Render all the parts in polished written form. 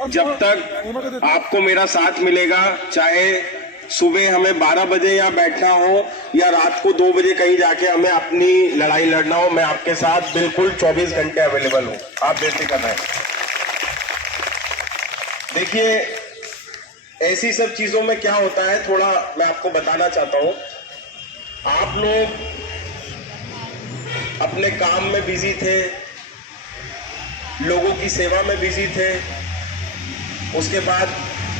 जब तक आपको मेरा साथ मिलेगा, चाहे सुबह हमें 12 बजे यहाँ बैठना हो या रात को 2 बजे कहीं जाके हमें अपनी लड़ाई लड़ना हो, मैं आपके साथ बिल्कुल 24 घंटे अवेलेबल हूँ। आप बेफिक्र रहें। देखिए, ऐसी सब चीजों में क्या होता है, थोड़ा मैं आपको बताना चाहता हूँ। आप लोग अपने काम में बिजी थे, लोगों की सेवा में बिजी थे, उसके बाद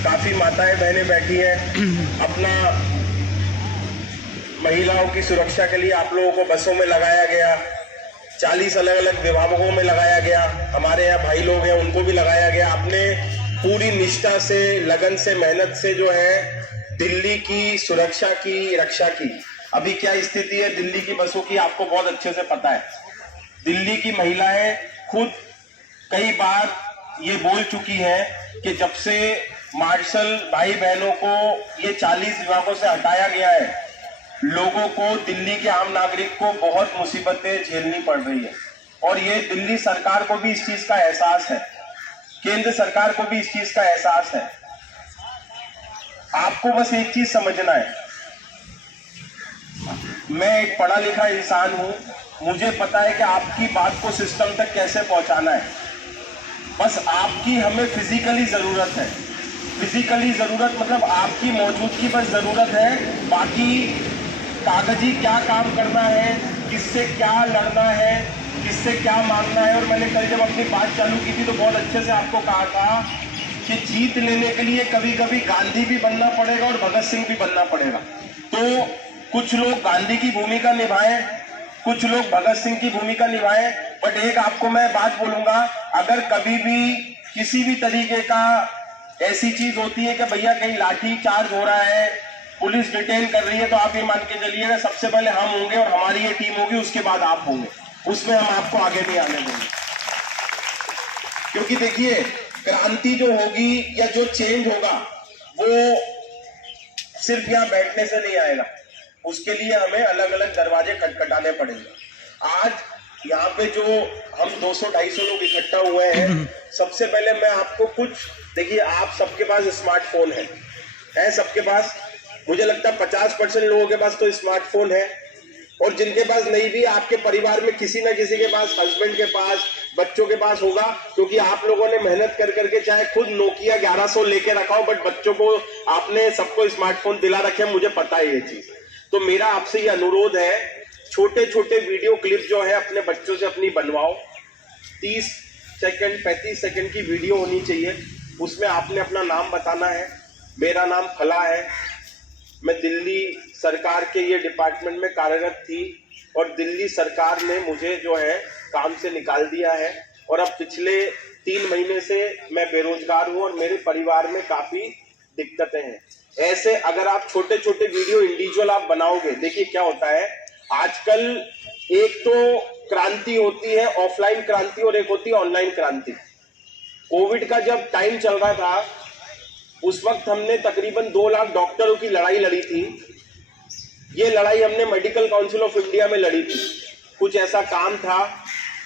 काफी माताएं बहनें बैठी हैं। अपना महिलाओं की सुरक्षा के लिए आप लोगों को बसों में लगाया गया, 40 अलग अलग विभागों में लगाया गया। हमारे यहाँ भाई लोग हैं, उनको भी लगाया गया। आपने पूरी निष्ठा से, लगन से, मेहनत से जो है दिल्ली की सुरक्षा की, रक्षा की। अभी क्या स्थिति है दिल्ली की बसों की, आपको बहुत अच्छे से पता है। दिल्ली की महिलाएं खुद कई बार ये बोल चुकी है कि जब से मार्शल भाई बहनों को ये 40 विभागों से हटाया गया है, लोगों को, दिल्ली के आम नागरिक को बहुत मुसीबतें झेलनी पड़ रही है। और ये दिल्ली सरकार को भी इस चीज का एहसास है, केंद्र सरकार को भी इस चीज का एहसास है। आपको बस एक चीज समझना है, मैं एक पढ़ा लिखा इंसान हूं, मुझे पता है कि आपकी बात को सिस्टम तक कैसे पहुंचाना है। बस आपकी हमें फिजिकली जरूरत है। फिजिकली जरूरत मतलब आपकी मौजूदगी बस जरूरत है। बाकी कागजी क्या काम करना है, किससे क्या लड़ना है, किससे क्या मांगना है। और मैंने कल जब अपनी बात चालू की थी तो बहुत अच्छे से आपको कहा था कि जीत लेने के लिए कभी कभी गांधी भी बनना पड़ेगा और भगत सिंह भी बनना पड़ेगा। तो कुछ लोग गांधी की भूमिका निभाएं, कुछ लोग भगत सिंह की भूमिका निभाएं। बट एक आपको मैं बात बोलूंगा, अगर कभी भी किसी भी तरीके का ऐसी चीज होती है कि भैया कहीं लाठी चार्ज हो रहा है, पुलिस डिटेन कर रही है, तो आप ये मान के चलिएगा सबसे पहले हम होंगे और हमारी ये टीम होगी, उसके बाद आप होंगे। उसमें हम आपको आगे नहीं आने देंगे। क्योंकि देखिए, क्रांति जो होगी या जो चेंज होगा वो सिर्फ यहाँ बैठने से नहीं आएगा, उसके लिए हमें अलग अलग दरवाजे खटखटाने पड़ेंगे। आज यहाँ पे जो हम 200-250 लोग इकट्ठा हुए हैं, सबसे पहले मैं आपको कुछ, देखिए आप सबके पास स्मार्टफोन है सबके पास। मुझे लगता है 50% लोगों के पास तो स्मार्टफोन है, और जिनके पास नहीं भी, आपके परिवार में किसी ना किसी के पास, हस्बैंड के पास, बच्चों के पास होगा। क्योंकि आप लोगों ने मेहनत कर करके चाहे खुद नोकिया 1100 लेके रखा हो, बट बच्चों को आपने सबको स्मार्टफोन दिला रखे, मुझे पता है ये चीज। तो मेरा आपसे ये अनुरोध है, छोटे छोटे वीडियो क्लिप जो है अपने बच्चों से अपनी बनवाओ। 30 सेकंड 35 सेकंड की वीडियो होनी चाहिए। उसमें आपने अपना नाम बताना है, मेरा नाम फला है, मैं दिल्ली सरकार के ये डिपार्टमेंट में कार्यरत थी और दिल्ली सरकार ने मुझे जो है काम से निकाल दिया है, और अब पिछले 3 महीने से मैं बेरोजगार हूं और मेरे परिवार में काफी दिक्कतें हैं। ऐसे अगर आप छोटे छोटे वीडियो इंडिविजुअल आप बनाओगे, देखिए क्या होता है आजकल, एक तो क्रांति होती है ऑफलाइन क्रांति और एक होती है ऑनलाइन क्रांति। कोविड का जब टाइम चल रहा था, उस वक्त हमने तकरीबन 2 लाख डॉक्टरों की लड़ाई लड़ी थी। ये लड़ाई हमने मेडिकल काउंसिल ऑफ इंडिया में लड़ी थी। कुछ ऐसा काम था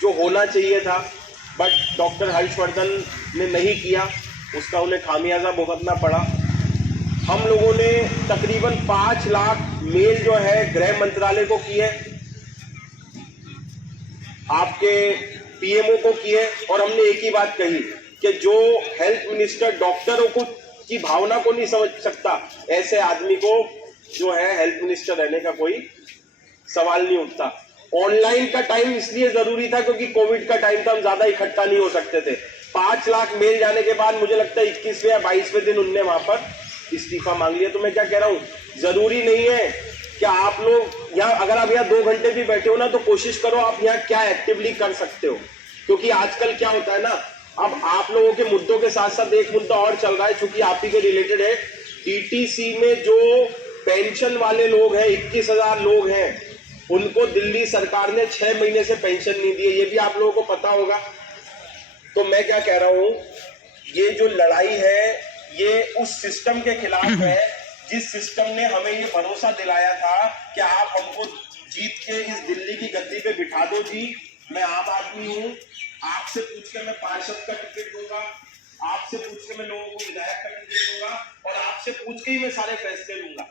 जो होना चाहिए था, बट डॉक्टर हर्षवर्धन ने नहीं किया, उसका उन्हें खामियाजा भुगतना पड़ा। हम लोगों ने तकरीबन 5 लाख मेल जो है गृह मंत्रालय को किए, आपके पीएमओ को किए, और हमने एक ही बात कही कि जो हेल्थ मिनिस्टर डॉक्टरों को की भावना को नहीं समझ सकता, ऐसे आदमी को जो है हेल्थ मिनिस्टर रहने का कोई सवाल नहीं उठता। ऑनलाइन का टाइम इसलिए जरूरी था क्योंकि कोविड का टाइम था, हम ज्यादा इकट्ठा नहीं हो सकते थे। 5 लाख मेल जाने के बाद मुझे लगता है 21वें या 22वें दिन उनने वहां पर इस्तीफा मांग लिया। तो मैं क्या कह रहा हूं, जरूरी नहीं है कि आप लोग यहाँ, अगर आप यहाँ 2 घंटे भी बैठे हो ना, तो कोशिश करो आप यहाँ क्या एक्टिवली कर सकते हो। क्योंकि आजकल क्या होता है ना, अब आप लोगों के मुद्दों के साथ साथ एक मुद्दा और चल रहा है, चूंकि आप ही के रिलेटेड है। टीटीसी में जो पेंशन वाले लोग हैं, 21,000 लोग हैं, उनको दिल्ली सरकार ने 6 महीने से पेंशन नहीं दी है, ये भी आप लोगों को पता होगा। तो मैं क्या कह रहा हूं, ये जो लड़ाई है ये उस सिस्टम के खिलाफ है जिस सिस्टम ने हमें ये भरोसा दिलाया था कि आप हमको जीत के इस दिल्ली की गद्दी पे बिठा दो जी। मैं आम आदमी हूं, आपसे पूछ के मैं पार्षद का टिकट दूंगा, आपसे पूछ के मैं लोगों को हिदायत करने दूंगा और आपसे पूछ के ही मैं सारे फैसले लूंगा।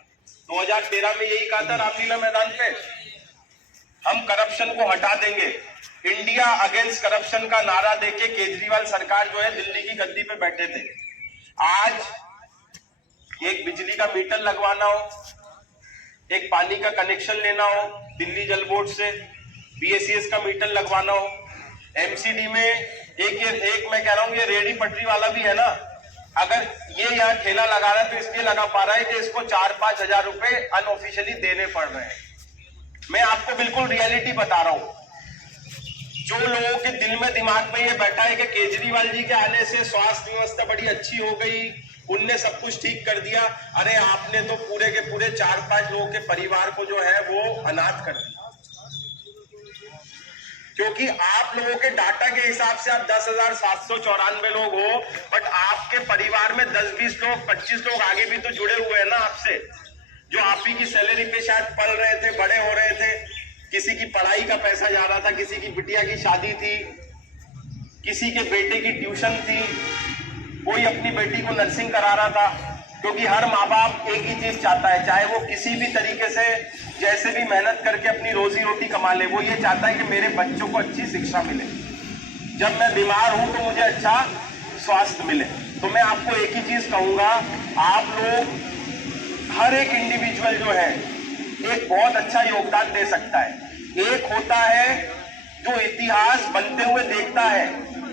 2013 में यही कहा था रामलीला मैदान पे, हम करप्शन को हटा देंगे। इंडिया अगेंस्ट करप्शन का नारा देके केजरीवाल सरकार जो है दिल्ली की गद्दी पे बैठे थे। आज एक बिजली का मीटर लगवाना हो, एक पानी का कनेक्शन लेना हो दिल्ली जल बोर्ड से, बीएसईएस का मीटर लगवाना हो, एमसीडी में एक मैं कह रहा हूं ये रेडी पटरी वाला भी है ना, अगर ये यहाँ ठेला लगा रहा है तो इसलिए लगा पा रहा है कि इसको 4-5 हजार रुपए अनऑफिशियली देने पड़ रहे हैं। मैं आपको बिल्कुल रियलिटी बता रहा हूं। जो लोगों के दिल में दिमाग में ये बैठा है कि केजरीवाल जी के आने से स्वास्थ्य व्यवस्था बड़ी अच्छी हो गई, उनने सब कुछ ठीक कर दिया, अरे आपने तो पूरे के पूरे 4-5 लोगों के परिवार को जो है वो अनाथ कर दिया। क्योंकि आप लोगों के डाटा के हिसाब से आप 10,794 लोग हो, बट आपके परिवार में 10-20 लोग 25 लोग आगे भी तो जुड़े हुए हैं ना आपसे, जो आप ही की सैलरी पे शायद पल रहे थे, बड़े हो रहे थे। किसी की पढ़ाई का पैसा जा रहा था, किसी की बिटिया की शादी थी, किसी के बेटे की ट्यूशन थी, कोई अपनी बेटी को नर्सिंग करा रहा था। क्योंकि हर माँ बाप एक ही चीज चाहता है, चाहे वो किसी भी तरीके से जैसे भी मेहनत करके अपनी रोजी रोटी कमा ले, वो ये चाहता है कि मेरे बच्चों को अच्छी शिक्षा मिले, जब मैं बीमार हूं तो मुझे अच्छा स्वास्थ्य मिले। तो मैं आपको एक ही चीज कहूंगा, आप लोग हर एक इंडिविजुअल जो है एक बहुत अच्छा योगदान दे सकता है। एक होता है जो इतिहास बनते हुए देखता है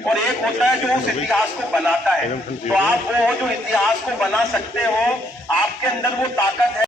और एक होता है जो उस इतिहास को बनाता है। तो आप वो हो जो इतिहास को बना सकते हो, आपके अंदर वो ताकत है।